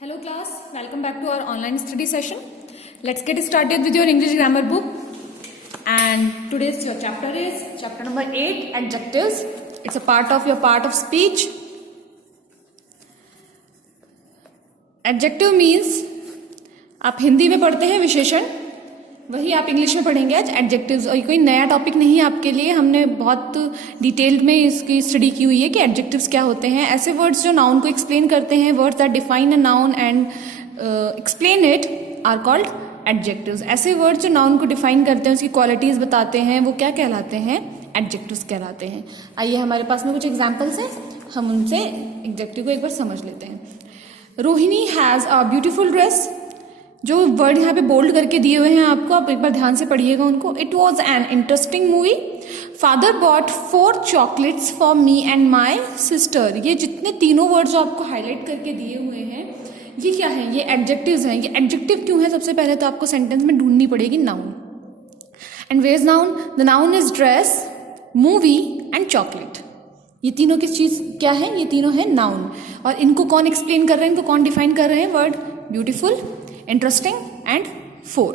Hello class, welcome back to our online study session. Let's get started with your English grammar book. And today's your chapter is chapter number 8, adjectives. It's a part of speech. Adjective means आप हिंदी में पढ़ते हैं विशेषण, वही आप English में पढ़ेंगे आज एडजेक्टिव्स। और कोई नया टॉपिक नहीं है आपके लिए, हमने बहुत डिटेल्ड में इसकी स्टडी की हुई है कि एडजेक्टिव्स क्या होते हैं। ऐसे वर्ड्स जो नाउन को एक्सप्लेन करते हैं, words that define a noun and explain it are called adjectives. ऐसे वर्ड्स जो नाउन को डिफाइन करते हैं, उसकी क्वालिटीज बताते हैं, वो क्या कहलाते हैं? एडजेक्टिव्स कहलाते हैं। आइए हमारे पास में कुछ एग्जाम्पल्स हैं, हम उनसे एडजेक्टिव को एक बार समझ लेते हैं। Rohini has a beautiful dress. जो वर्ड यहाँ पे बोल्ड करके दिए हुए हैं आपको, आप एक बार ध्यान से पढ़िएगा उनको। It was an interesting movie. Father bought 4 chocolates for me and my sister. ये जितने तीनों वर्ड जो आपको हाईलाइट करके दिए हुए हैं, ये क्या है? ये एडजेक्टिव्स हैं। ये एडजेक्टिव क्यों है? सबसे पहले तो आपको सेंटेंस में ढूंढनी पड़ेगी noun. And where is noun? The noun is dress, movie and chocolate. ये तीनों किस चीज क्या है? ये तीनों है नाउन। और इनको कौन एक्सप्लेन कर रहे हैं, इनको कौन डिफाइन कर रहे हैं? Word beautiful, interesting and 4।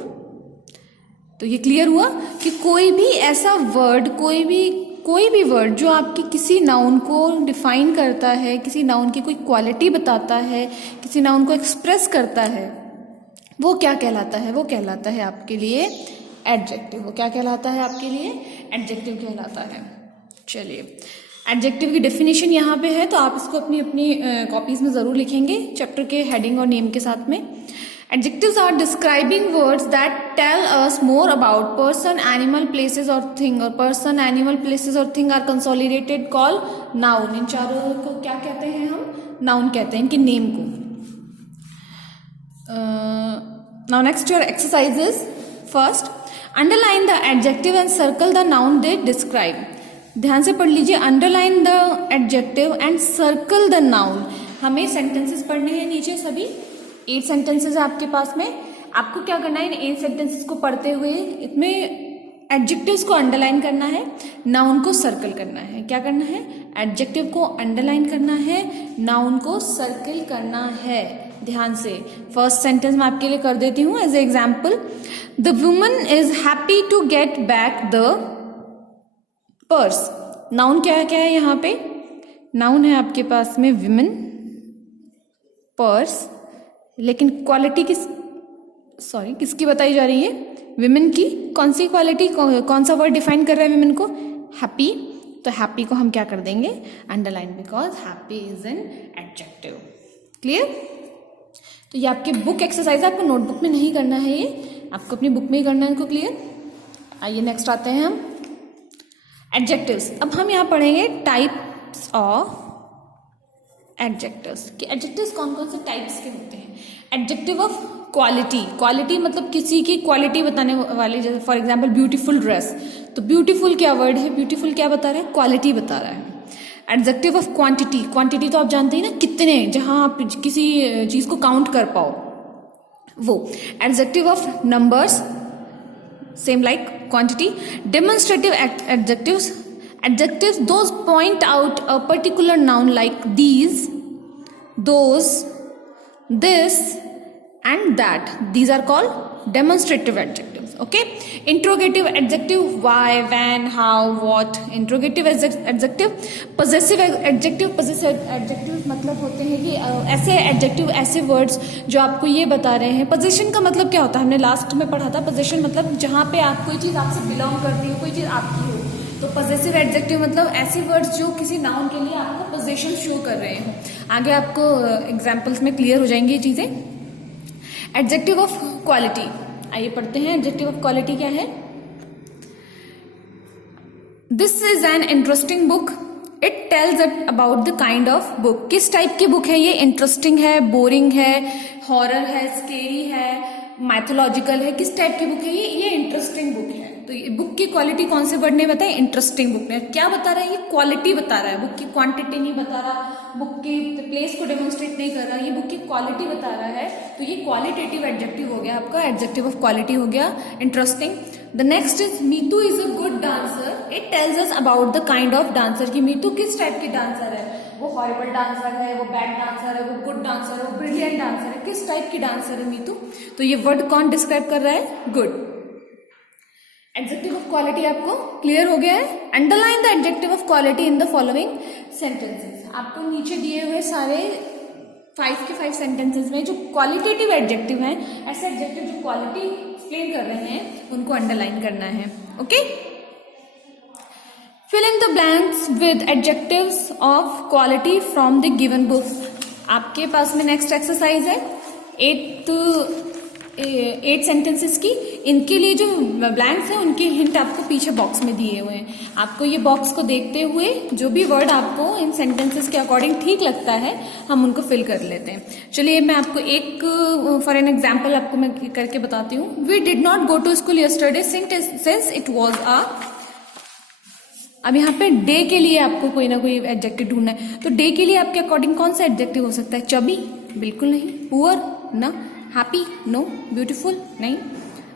तो ये क्लियर हुआ कि कोई भी ऐसा वर्ड, कोई भी वर्ड जो आपकी किसी नाउन को डिफाइन करता है, किसी नाउन की कोई क्वालिटी बताता है, किसी नाउन को एक्सप्रेस करता है, वो क्या कहलाता है? वो कहलाता है आपके लिए एडजेक्टिव। वो क्या कहलाता है आपके लिए? एडजेक्टिव कहलाता है। चलिए, एडजेक्टिव की डेफिनेशन यहाँ पे है, तो आप इसको अपनी अपनी कॉपीज में जरूर लिखेंगे चैप्टर के हेडिंग और नेम के साथ में। Adjectives are describing words that tell us more about person, animal, places or thing, or person, animal, places or thing are consolidated called noun। इन चारों को क्या कहते हैं हम? नाउन कहते हैं, इनके नेम को। Now next your exercises. First, underline the adjective and circle the noun they describe। ध्यान से पढ़ लीजिए। Underline the adjective and circle the noun. हमें सेंटेंसेस पढ़ने हैं नीचे सभी 8 सेंटेंसेस है आपके पास में। आपको क्या करना है? इन 8 सेंटेंसेस को पढ़ते हुए इसमें एडजेक्टिव्स को अंडरलाइन करना है, नाउन को सर्कल करना है। क्या करना है? एडजेक्टिव को अंडरलाइन करना है, नाउन को सर्कल करना है। ध्यान से फर्स्ट सेंटेंस मैं आपके लिए कर देती हूँ as a example. The woman is happy to get back the purse. Noun क्या है यहाँ पे? नाउन है आपके पास में विमेन, पर्स, लेकिन क्वालिटी किसकी बताई जा रही है? विमेन की। कौन सी क्वालिटी, कौन सा वर्ड डिफाइन कर रहा है विमेन को? हैप्पी। तो हैप्पी को हम क्या कर देंगे? Underline, because happy is an adjective. Clear? तो ये आपकी बुक एक्सरसाइज है, आपको नोटबुक में नहीं करना है, ये आपको अपनी बुक में ही करना है इनको। क्लियर? आइए नेक्स्ट आते हैं हम एडजेक्टिव्स। अब हम यहाँ पढ़ेंगे टाइप्स ऑफ एडजेक्टिव्स कि एडजेक्टिव्स कौन कौन से टाइप्स के होते हैं। Adjective of quality. क्वालिटी मतलब किसी की क्वालिटी बताने वाले, जैसे फॉर एग्जांपल ब्यूटीफुल ड्रेस। तो ब्यूटीफुल क्या वर्ड है? ब्यूटीफुल क्या बता रहा है? क्वालिटी बता रहा है। Adjective of quantity. क्वांटिटी तो आप जानते हैं ना, कितने, जहां आप किसी चीज को काउंट कर पाओ, वो। Adjective of numbers, same like quantity. Demonstrative adjectives. Adjectives those point out a particular noun like these, those, this and that. These are called demonstrative adjectives. Okay? Interrogative adjective, why, when, how, what. Interrogative adjective. Possessive adjective. Possessive adjective मतलब होते हैं कि ऐसे adjective, ऐसे words जो आपको ये बता रहे हैं। possession का मतलब क्या होता है? हमने लास्ट में पढ़ा था। possession मतलब जहाँ पे आप कोई चीज़ आपसे बिलोंग करती हो, कोई चीज़ आपकी हो। तो पॉजेसिव एडजेक्टिव मतलब ऐसे वर्ड्स जो किसी नाउन के लिए आपको पोजीशन शो कर रहे हो। आगे आपको एग्जांपल्स में क्लियर हो जाएंगी ये चीजें। Adjective of quality. आइए पढ़ते हैं एडजेक्टिव ऑफ क्वालिटी क्या है। This is an interesting book. It tells about the kind of book. किस टाइप की बुक है ये? इंटरेस्टिंग है, बोरिंग है, हॉरर है, स्केरी है, मैथोलॉजिकल है। किस टाइप की बुक है ये इंटरेस्टिंग बुक है। तो ये बुक की क्वालिटी कौन से वर्ड ने बताई? इंटरेस्टिंग बुक ने। क्या बता रहा है? ये क्वालिटी बता रहा है, बुक की क्वांटिटी नहीं बता रहा, बुक की प्लेस को डेमोन्स्ट्रेट नहीं कर रहा, ये बुक की क्वालिटी बता रहा है। तो ये क्वालिटेटिव एडजेक्टिव हो गया आपका, एडजेक्टिव ऑफ क्वालिटी हो गया interesting. The next is Meetu is a good dancer. It tells us about the kind of dancer, कि मीतू किस टाइप की डांसर है। वो हॉरिबल डांसर है, वो बैड डांसर है, वो गुड डांसर है, वो ब्रिलियंट डांसर है, किस टाइप की डांसर है मीतू? तो ये वर्ड कौन डिस्क्राइब कर रहा है? गुड। एडजेक्टिव ऑफ क्वालिटी आपको क्लियर हो गया है? Underline the adjective of quality in the following sentences. आपको नीचे दिए हुए सारे 5 के 5 सेंटेंसेस में जो क्वालिटेटिव एडजेक्टिव हैं, ऐसे एडजेक्टिव जो क्वालिटी एक्सप्लेन कर रहे हैं, उनको अंडरलाइन करना है। Okay, fill in the blanks with adjectives of quality from the given book. आपके पास में नेक्स्ट एक्सरसाइज है 8 सेंटेंसेस की। इनके लिए जो ब्लैंक्स हैं उनके हिंट आपको पीछे बॉक्स में दिए हुए हैं। आपको ये बॉक्स को देखते हुए जो भी वर्ड आपको इन सेंटेंसेस के अकॉर्डिंग ठीक लगता है, हम उनको फिल कर लेते हैं। चलिए मैं आपको एक फॉर एन एग्जाम्पल आपको मैं करके बताती हूँ। We did not go to school yesterday since it was a. अब यहाँ पे डे के लिए आपको कोई ना कोई एडजेक्टिव ढूंढना है, तो डे के लिए आपके अकॉर्डिंग कौन सा एडजेक्टिव हो सकता है? चबी? बिल्कुल नहीं। पुअर? ना। हैप्पी? नो। ब्यूटीफुल? नहीं।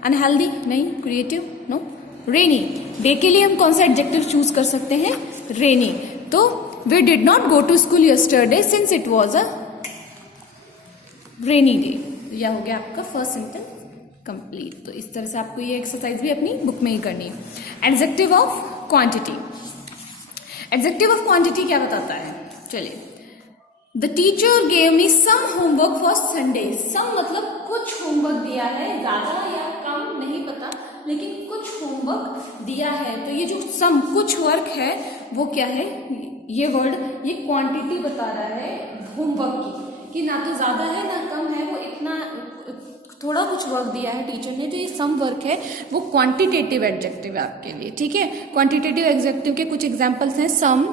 अनहेल्दी? नहीं। क्रिएटिव? नो। रेनी? डे के लिए हम कौन सा एडजेक्टिव चूज कर सकते हैं? रेनी। तो we did not go to school yesterday since it was a rainy day. यह हो गया आपका फर्स्ट सेंटेंस कंप्लीट। तो इस तरह से आपको ये एक्सरसाइज भी अपनी बुक में ही करनी है। Adjective of quantity. Adjective of quantity क्या बताता है? चलिए, the teacher gave me some homework for Sunday. Some मतलब कुछ होमवर्क दिया है, ज्यादा या कम नहीं पता, लेकिन कुछ होमवर्क दिया है। तो ये जो सम कुछ वर्क है वो क्या है? ये वर्ड ये क्वांटिटी बता रहा है होमवर्क की, कि ना तो ज्यादा है ना कम है, वो इतना थोड़ा कुछ वर्क दिया है टीचर ने। जो ये सम वर्क है वो क्वांटिटेटिव एडजेक्टिव है आपके लिए, ठीक है। क्वांटिटेटिव एडजेक्टिव के कुछ एग्जांपल्स हैं some,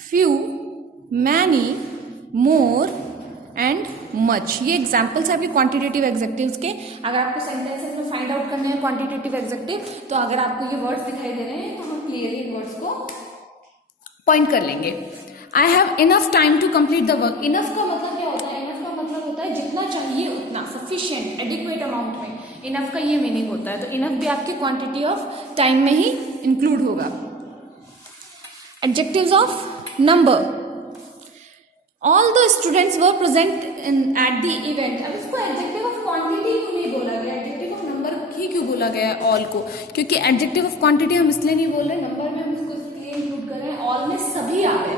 few, many, more and much. ये एग्जांपल्स है आपके क्वांटिटेटिव एडजेक्टिव्स के। अगर आपको सेंटेंसेस में फाइंड आउट करने हैं क्वांटिटेटिव एडजेक्टिव, तो अगर आपको ये वर्ड्स दिखाई दे रहे हैं तो हम क्लियरली इन वर्ड्स को पॉइंट कर लेंगे। I have enough time to complete the work. Enough का मतलब क्या होता है? इनफ का मतलब होता है जितना चाहिए उतना, सफिशिएंट, एडिक्वेट अमाउंट में। इनफ का ये मीनिंग होता है। तो इनफ भी आपके क्वांटिटी ऑफ टाइम में ही इंक्लूड होगा। Adjectives of number. All the students were present at the event. अब इसको एडजेक्टिव ऑफ क्वांटिटी क्यों नहीं बोला गया? एडजेक्टिव ऑफ नंबर ही क्यों बोला गया है ऑल को? क्योंकि एडजेक्टिव ऑफ क्वांटिटी हम इसलिए नहीं बोल रहे, नंबर में हम इसको इसलिए इंक्लूड कर रहे हैं, ऑल में सभी आ गए।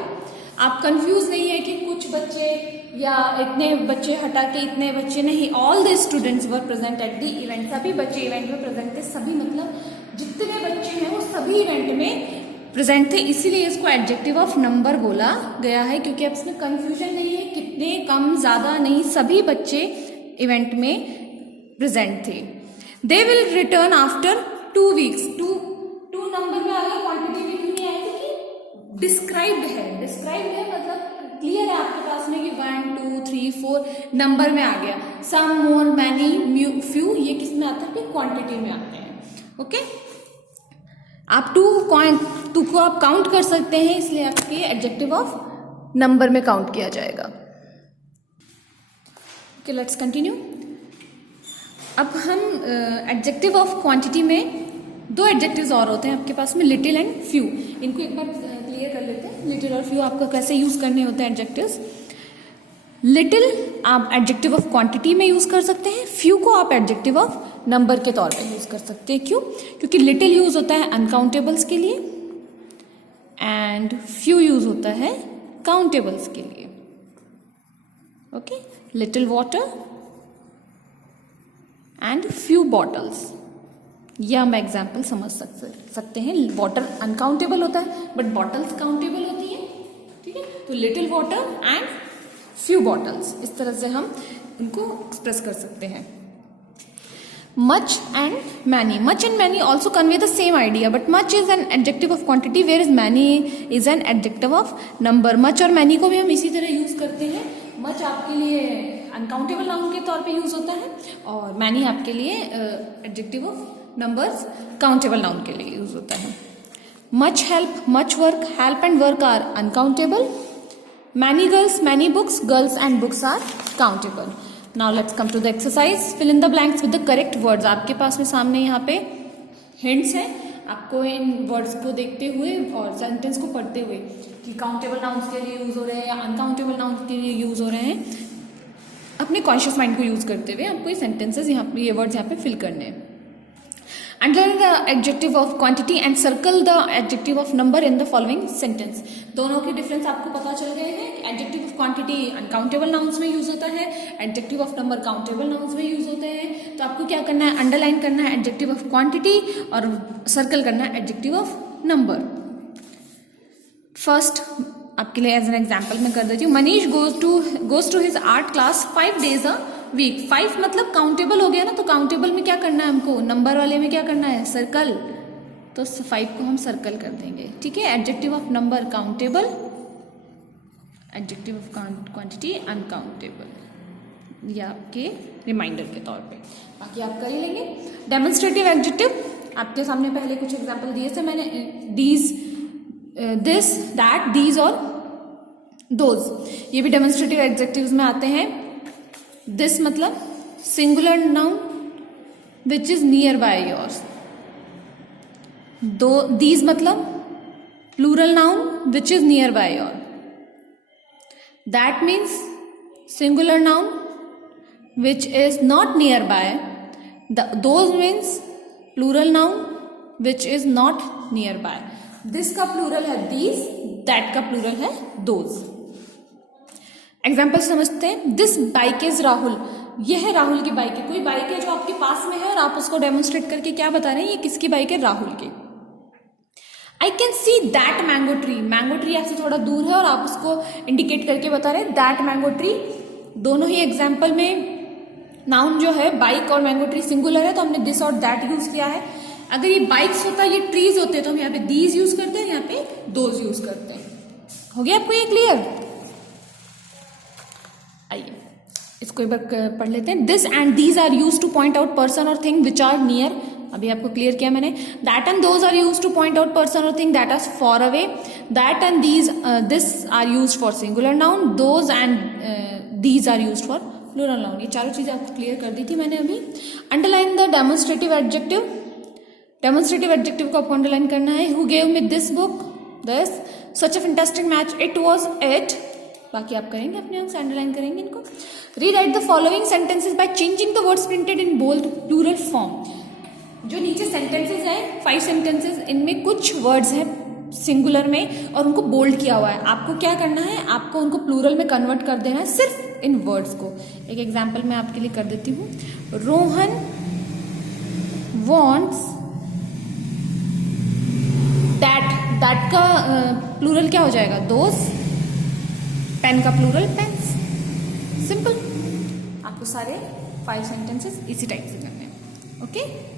आप कंफ्यूज नहीं है कि कुछ बच्चे या इतने बच्चे हटा के इतने बच्चे नहीं। All the students were present at the event. सभी बच्चे इवेंट में प्रेजेंट थे। सभी मतलब जितने बच्चे हैं वो सभी इवेंट में प्रेजेंट थे, इसीलिए इसको एडजेक्टिव ऑफ नंबर बोला गया है। क्योंकि अब इसमें कंफ्यूजन नहीं है, कितने कम ज्यादा नहीं, सभी बच्चे इवेंट में प्रेजेंट थे। They will return after 2 weeks. Two number में आ गया, क्वांटिटी में क्यों नहीं आया? क्योंकि डिस्क्राइब्ड है। डिस्क्राइब्ड है मतलब क्लियर है आपके पास में कि 1 2 3 4 नंबर में आ गया। सम, मोर, मैनी, फ्यू ये किस में आता है? क्वांटिटी में आते हैं। ओके, आप टू को आप काउंट कर सकते हैं, इसलिए आपके एडजेक्टिव ऑफ नंबर में काउंट किया जाएगा। Okay, let's continue. अब हम एडजेक्टिव ऑफ क्वांटिटी में 2 एडजेक्टिव्स और होते हैं आपके पास में, लिटिल एंड फ्यू। इनको एक बार क्लियर कर लेते हैं। लिटिल और फ्यू आपको कैसे यूज करने होते हैं एडजेक्टिव्स। लिटिल आप एडजेक्टिव ऑफ क्वांटिटी में यूज कर सकते हैं, फ्यू को आप एडजेक्टिव ऑफ नंबर के तौर पे यूज कर सकते हैं। क्यों? क्योंकि लिटिल यूज होता है अनकाउंटेबल्स के लिए एंड फ्यू यूज होता है काउंटेबल्स के लिए। Okay, little water and few bottles, यह हम एग्जाम्पल समझ सकते हैं। वाटर अनकाउंटेबल होता है बट बॉटल्स काउंटेबल होती है, ठीक है। तो little water and few bottles, इस तरह से हम उनको एक्सप्रेस कर सकते हैं। Much and many. Much and many also convey the same idea, but much is an adjective of quantity, whereas many is an adjective of number. Much और many को भी हम इसी तरह यूज करते हैं। much आपके लिए अनकाउंटेबल नाउन के तौर पे यूज होता है और many आपके लिए adjective of numbers countable noun के लिए यूज होता है। much help, much work, help and work are uncountable. many girls, many books, girls and books are countable. Now let's come to the exercise. Fill in the blanks with the correct words. आपके पास में सामने यहाँ पे hints है, आपको इन words को देखते हुए और सेंटेंस को पढ़ते हुए कि काउंटेबल नाउन्स के लिए यूज हो रहे हैं या अनकाउंटेबल नाउन्स के लिए यूज हो रहे हैं, अपने कॉन्शियस माइंड को यूज करते हुए आपको ये सेंटेंसेस यहाँ पे, ये वर्ड्स यहाँ पे फिल करने हैं. Underline the adjective of quantity and circle the adjective of number in the following sentence. दोनों के डिफरेंस आपको पता चल गए हैं. Adjective of quantity uncountable nouns में यूज होता है, adjective of number countable nouns में यूज होते हैं. तो आपको क्या करना है, अंडरलाइन करना है एडजेक्टिव ऑफ क्वांटिटी और सर्कल करना है एडजेक्टिव ऑफ नंबर. फर्स्ट आपके लिए एज एन एग्जाम्पल मैं कर देती हूँ. Manish goes to his art class 5 days a week. 5 मतलब काउंटेबल हो गया ना, तो काउंटेबल में क्या करना है हमको, नंबर वाले में क्या करना है, सर्कल. तो 5 को हम सर्कल कर देंगे. ठीक है. Adjective of number countable, adjective of quantity uncountable. ये आपके रिमाइंडर के तौर पे, बाकी आप कर ही लेंगे. डेमोन्स्ट्रेटिव एडजेक्टिव आपके सामने पहले कुछ एग्जाम्पल दिए थे मैंने. दीज, दिस, दैट, दीज और दोज, ये भी डेमोन्स्ट्रेटिव एडजेक्टिव्स में आते हैं. दिस मतलब singular noun which is near by yours. These मतलब plural noun which is near by your. That means singular noun which is not near by. Those means plural noun which is not near by. This का plural है these, that का plural है those. Example समझते हैं. This bike is Rahul. यह है राहुल की bike है. कोई बाइक है जो आपके पास में है और आप उसको डेमोन्स्ट्रेट करके क्या बता रहे हैं, ये किसकी बाइक है, राहुल की. I can see that mango tree. Mango tree आपसे थोड़ा दूर है और आप उसको इंडिकेट करके बता रहे हैं दैट मैंगो ट्री. दोनों ही एग्जाम्पल में नाउन जो है बाइक और मैंगो ट्री सिंगुलर है, तो हमने दिस और दैट यूज किया है. अगर ये बाइक्स होता, ये ट्रीज होते, तो हम यहाँ पे दीज यूज करते हैं, यहाँ पे दोज यूज करते हैं. हो गया आपको ये क्लियर. आइए इसको एक बार पढ़ लेते हैं. This and these are use to point out person और थिंग विच आर नियर. अभी आपको क्लियर किया मैंने. That and those are use to point out person और thing that are far away. That and these, this are use for singular noun. Those and these are use for plural noun. ये चारों चीजें आपको clear कर दी थी मैंने अभी. Underline the demonstrative adjective. Demonstrative adjective को आपको अंडरलाइन करना है. Who gave me this book, this, such a fantastic match, it was it. बाकी आप करेंगे अपने आप से, अंडरलाइन करेंगे इनको. Rewrite the following sentences by changing the words printed in bold plural form. जो नीचे सेंटेंसेस हैं 5 सेंटेंसेस, इनमें कुछ वर्ड्स हैं सिंगुलर में और उनको बोल्ड किया हुआ है. आपको क्या करना है, आपको उनको प्लूरल में कन्वर्ट कर देना है, सिर्फ इन वर्ड्स को. एक एग्जाम्पल मैं आपके लिए कर देती हूँ. Rohan wants that. दैट का प्लूरल क्या हो जाएगा, दोज. पेन का प्लूरल पेन्स. सिंपल. आपको सारे 5 सेंटेंसेस इसी टाइप से करने हैं. Okay.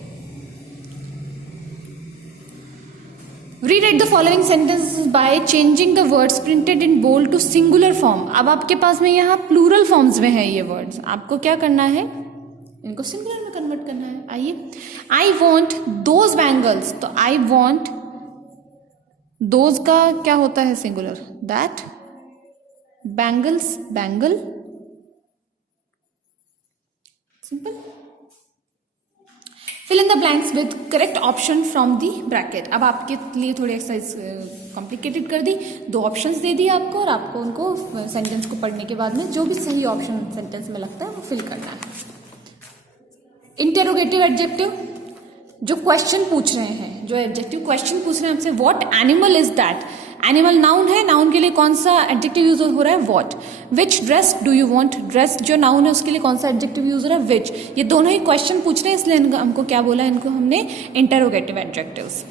Rewrite the following sentences by changing the words printed in bold to singular form. अब आपके पास में यहाँ प्लूरल फॉर्म्स में है ये वर्ड्स. आपको क्या करना है, इनको सिंगुलर में कन्वर्ट करना है. आइए. I want those bangles. तो आई वॉन्ट, दोज का क्या होता है singular, that. Bangles, bangle. Simple. Fill in the blanks with correct option from the bracket. अब आपके लिए थोड़ी एक्सरसाइज कॉम्प्लिकेटेड कर दी. 2 ऑप्शंस दे दिए आपको और आपको उनको सेंटेंस को पढ़ने के बाद में जो भी सही ऑप्शन सेंटेंस में लगता है वो फिल करना है. इंटेरोगेटिव एडजेक्टिव, जो क्वेश्चन पूछ रहे हैं, जो एडजेक्टिव क्वेश्चन पूछ रहे हैं हमसे. What animal is that. Animal noun है, नाउन के लिए कौन सा एडजेक्टिव यूज हो रहा है, what. Which dress do you want. Dress जो नाउन है उसके लिए कौन सा एडजेक्टिव यूज हो रहा है, विच. ये दोनों ही क्वेश्चन पूछ रहे हैं, इसलिए हमको क्या बोला, इनको हमने interrogative adjectives.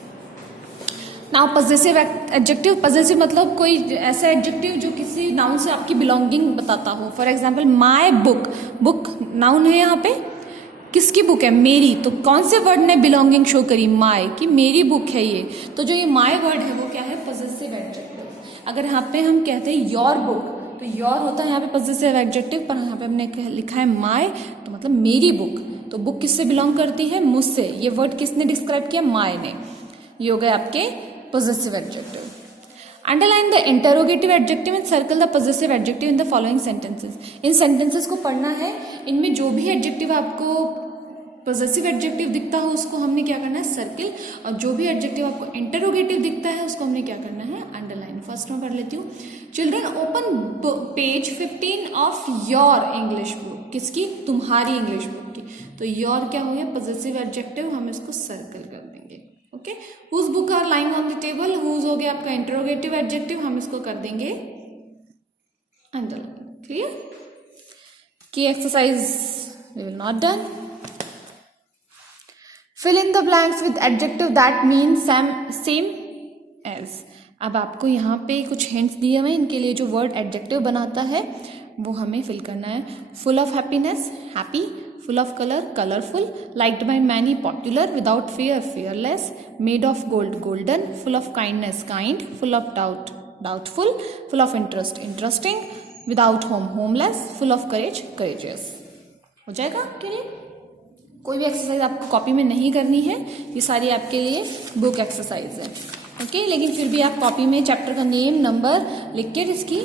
Now possessive adjective. Possessive मतलब कोई ऐसा एडजेक्टिव जो किसी नाउन से आपकी बिलोंगिंग बताता हो. For example my book. Book noun है, यहाँ पे किसकी बुक है, मेरी. तो कौन से वर्ड ने बिलोंगिंग शो करी, माई, कि मेरी बुक है ये. तो जो ये माई वर्ड है वो क्या है, पजेसिव एडजेक्टिव. अगर यहाँ पे हम कहते हैं योर बुक, तो योर होता है यहाँ पे पजेसिव एडजेक्टिव, पर यहाँ पे हमने लिखा है माई, तो मतलब मेरी बुक. तो बुक किससे बिलोंग करती है, मुझसे. ये वर्ड किसने डिस्क्राइब किया, माई ने. ये हो गए आपके possessive adjective. Underline the interrogative adjective and circle the possessive adjective in the following sentences. In sentences को पढ़ना है. इनमें जो भी एडजेक्टिव आपको पॉजेसिव एडजेक्टिव दिखता हो उसको हमने क्या करना है, सर्किल, और जो भी एडजेक्टिव आपको इंटरोगेटिव दिखता है उसको हमने क्या करना है, अंडरलाइन। फर्स्ट में कर लेती हूँ, children open page 15 of your English book, किसकी, तुम्हारी इंग्लिश बुक की। तो योर क्या हो गया, पॉजेसिव एडजेक्टिव, हम इसको सर्कल कर देंगे। Okay, whose book are lying on the table, whose हो गया आपका इंटरोगेटिव एडजेक्टिव, हम इसको कर देंगे अंडरलाइन। क्लियर? की exercise we will not done. Fill in the blanks with adjective that means same as. अब आपको यहाँ पे कुछ हिंट्स दिए हुए हैं, इनके लिए जो वर्ड एडजेक्टिव बनाता है वो हमें फिल करना है। Full of happiness, happy, full of colour, colourful, liked by many, popular, without fear, fearless, made of gold, golden, full of kindness, kind, full of doubt, doubtful, full of interest, interesting, without home, homeless, full of courage, courageous. हो जाएगा आपके लिए? कोई भी exercise आपको copy में नहीं करनी है, ये सारी आपके लिए बुक एक्सरसाइज है। ओके, लेकिन फिर भी आप कॉपी में चैप्टर का नेम, नंबर लिख के इसकी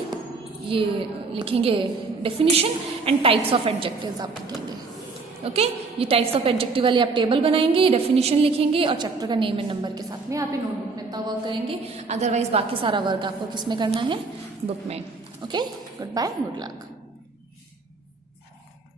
ये लिखेंगे, definition and types of adjectives आप लिखेंगे। ओके, ये टाइप्स ऑफ एडजेक्टिव वाली आप टेबल बनाएंगे, डेफिनेशन लिखेंगे और चैप्टर का नेम एंड नंबर के साथ में आप ये नोटबुक में इतना वर्क करेंगे। अदरवाइज बाकी सारा वर्क आपको किस में करना है, बुक में। Okay, goodbye, good luck.